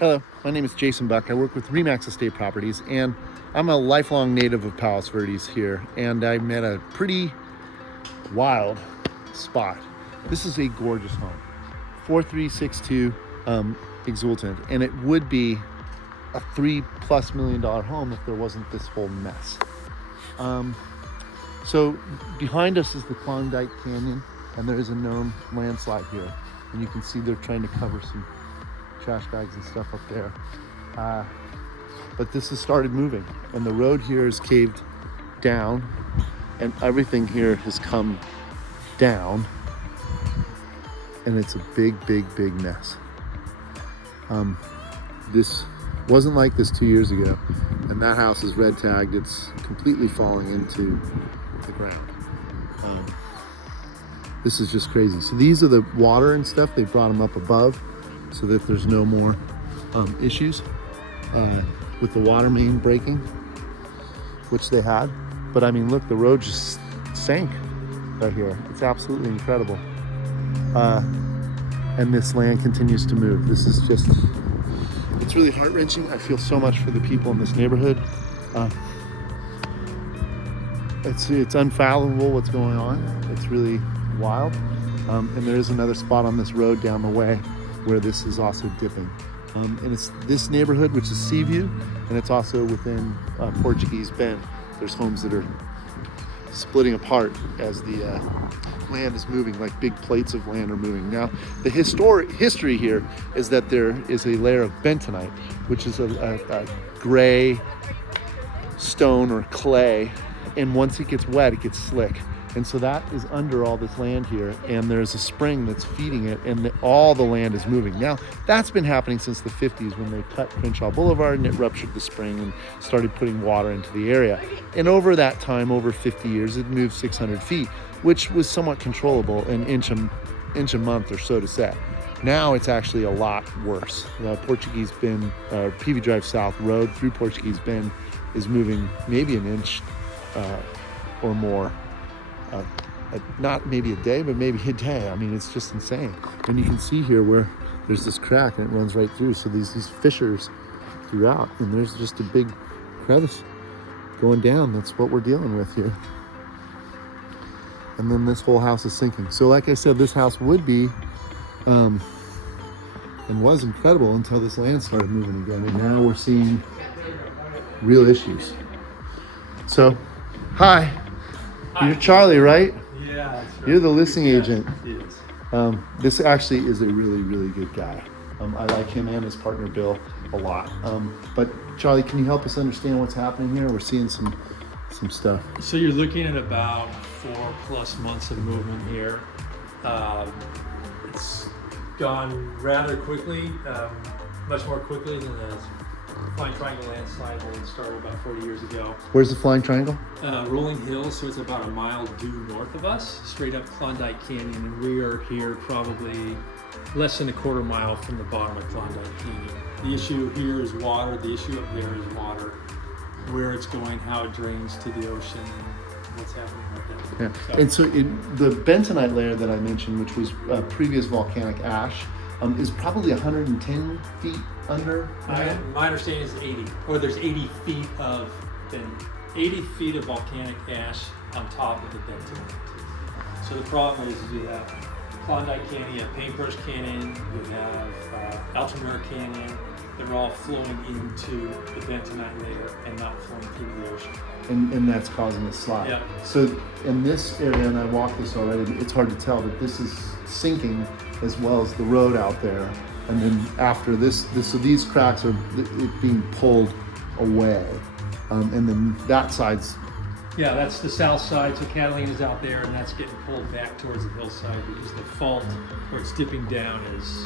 Hello, my name is Jason Buck. I work with Remax Estate Properties, and I'm a lifelong native of Palos Verdes here, and I'm at a pretty wild spot. This is a gorgeous home, 4362 Exultant, and it would be a $3+ million home if there wasn't this whole mess. So behind us is the Klondike Canyon, and there is a known landslide here, and you can see they're trying to cover some trash bags and stuff up there. But this has started moving, and the road here is caved down, and everything here has come down, and it's a big mess. This wasn't like this 2 years ago, and that house is red tagged. It's completely falling into the ground. This is just crazy. So these are the water and stuff. They brought them up above so that there's no more issues with the water main breaking, which they had. But I mean, look, the road just sank right here. It's absolutely incredible. And this land continues to move. This is just, it's really heart-wrenching. I feel so much for the people in this neighborhood. It's unfathomable what's going on. It's really wild. And there is another spot on this road down the way where this is also dipping. And it's this neighborhood, which is Seaview, and it's also within Portuguese Bend. There's homes that are splitting apart as the land is moving, like big plates of land are moving. Now, the history here is that there is a layer of bentonite, which is a gray stone or clay, and once it gets wet, it gets slick. And so that is under all this land here, and there's a spring that's feeding it, and all the land is moving. Now, that's been happening since the 50s when they cut Crenshaw Boulevard and it ruptured the spring and started putting water into the area. And over that time, over 50 years, it moved 600 feet, which was somewhat controllable, an inch a month or so to set. Now it's actually a lot worse. Portuguese Bend, PV Drive South road through Portuguese Bend is moving maybe an inch or more. Not maybe a day, but maybe a day. I mean, it's just insane. And you can see here where there's this crack and it runs right through. So these fissures throughout, and there's just a big crevice going down. That's what we're dealing with here. And then this whole house is sinking. So like I said, this house would be, and was incredible until this land started moving again. And now we're seeing real issues. So, hi. You're Charlie, right? Yeah, that's right. You're the listing agent. Yes. This actually is a really good guy. I like him and his partner Bill a lot. But Charlie, can you help us understand what's happening here? We're seeing some stuff. So you're looking at about 4+ months of movement here. It's gone rather quickly, much more quickly than the Flying Triangle landslide that started about 40 years ago. Where's the Flying Triangle? Rolling Hills, so it's about a mile due north of us, straight up Klondike Canyon, and we are here probably less than a quarter mile from the bottom of Klondike Canyon. The issue here is water, the issue up there is water, where it's going, how it drains to the ocean, and what's happening with that. Yeah. And so the bentonite layer that I mentioned, which was previous volcanic ash, is probably 110 feet under. My understanding is 80, or there's 80 feet of 80 feet of volcanic ash on top of the bentonite. So the problem is you have Klondike Canyon, you have Paintbrush Canyon, you have Altamira Canyon. They're all flowing into the bentonite layer and not flowing through the ocean. And that's causing a slide. Yeah. So in this area, and I walked this already, it's hard to tell, but this is sinking as well as the road out there. And then after this so these cracks are being pulled away. And then that side's... Yeah, that's the south side, so Catalina's out there, and that's getting pulled back towards the hillside because the fault where it's dipping down is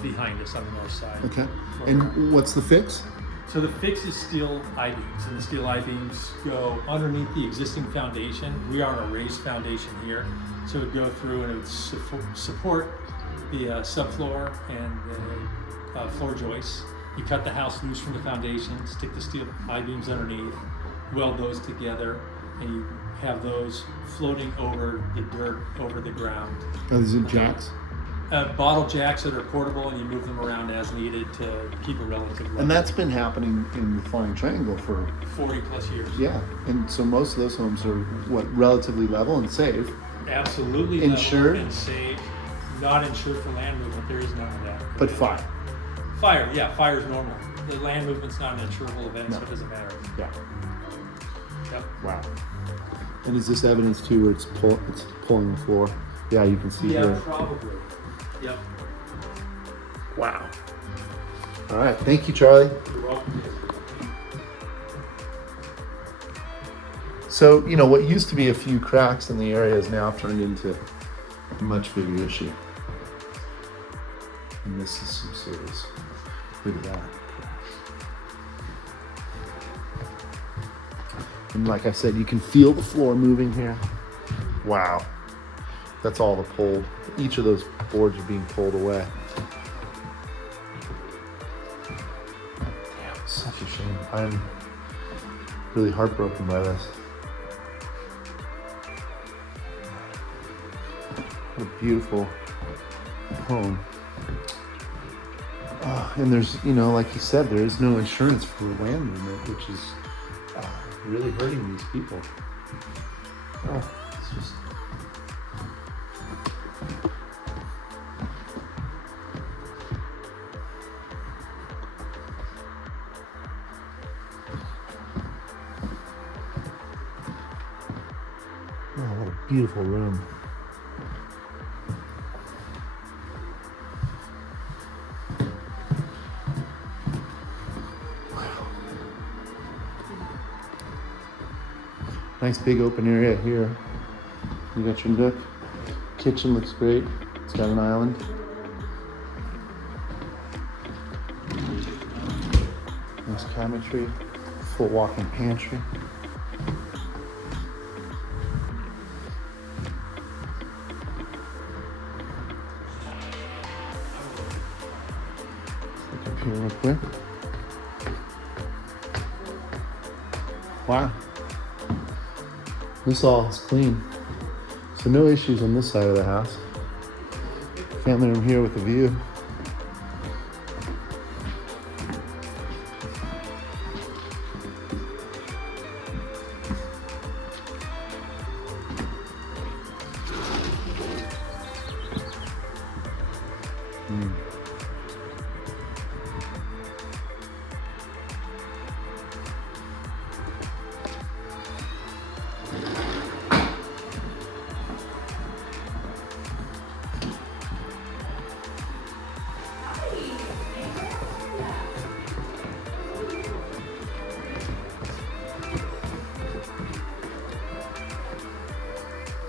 behind us on the north side. Okay. And what's the fix? So the fix is steel I-beams, and the steel I-beams go underneath the existing foundation. We are on a raised foundation here, so it would go through and it would support the subfloor and the floor joists. You cut the house loose from the foundation, stick the steel I-beams underneath, weld those together, and you have those floating over the dirt, over the ground. Oh, these are jacks? Bottle jacks that are portable, and you move them around as needed to keep a relative level. And that's been happening in the Flying Triangle for 40 plus years. yeah. And so most of those homes are what, relatively level and safe. Absolutely Insured? level and safe. Not insured for land movement. There is none of that. But fire. Fire, yeah, fire is normal. The land movement's not an insurable event, No. so it doesn't matter. Yeah. Yep. Wow. And is this evidence too where it's pulling the floor? Yeah, you can see Yeah, here. probably. Yep. Wow. All right. Thank you, Charlie. You're welcome. So, you know, what used to be a few cracks in the area has now turned into a much bigger issue. And this is some serious. Look at that. And like I said, you can feel the floor moving here. Wow. That's all the pulled. Each of those boards are being pulled away. Damn, such a shame. I'm really heartbroken by this. What a beautiful home. And there's, you know, like you said, there is no insurance for land movement, which is really hurting these people. It's just... Oh, what a beautiful room. Nice big open area here. You got your nook. Kitchen looks great. It's got an island. Nice cabinetry. Full walk-in pantry. Look up here real quick. Wow. This all is clean. So no issues on this side of the house. Family room here with a view.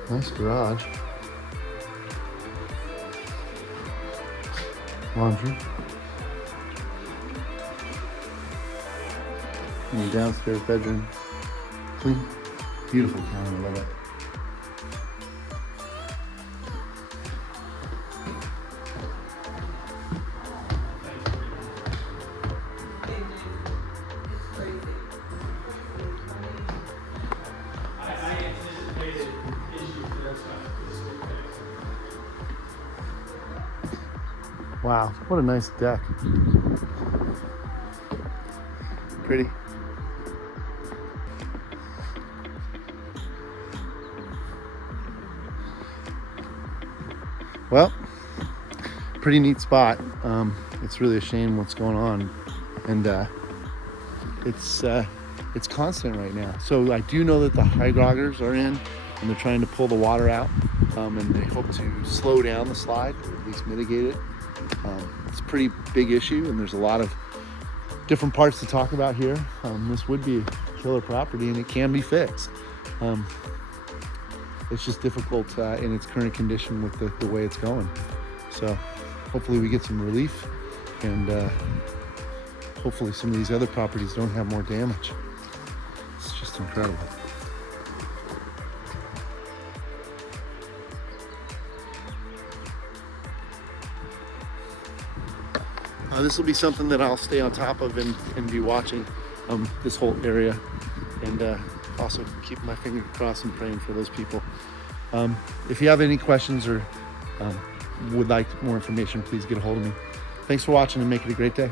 Nice garage. Laundry. And your downstairs bedroom. Clean. Beautiful counter, I love it. Wow, what a nice deck. Pretty. Well, pretty neat spot. It's really a shame what's going on, and it's constant right now. So I do know that the hydroggers are in, and they're trying to pull the water out, and they hope to slow down the slide, or at least mitigate it. It's a pretty big issue, and there's a lot of different parts to talk about here. This would be a killer property, and it can be fixed. It's just difficult in its current condition with the way it's going. So hopefully we get some relief, and hopefully some of these other properties don't have more damage. It's just incredible. This will be something that I'll stay on top of and be watching this whole area, and also keep my finger crossed and praying for those people. If you have any questions or would like more information, please get a hold of me. Thanks for watching and make it a great day.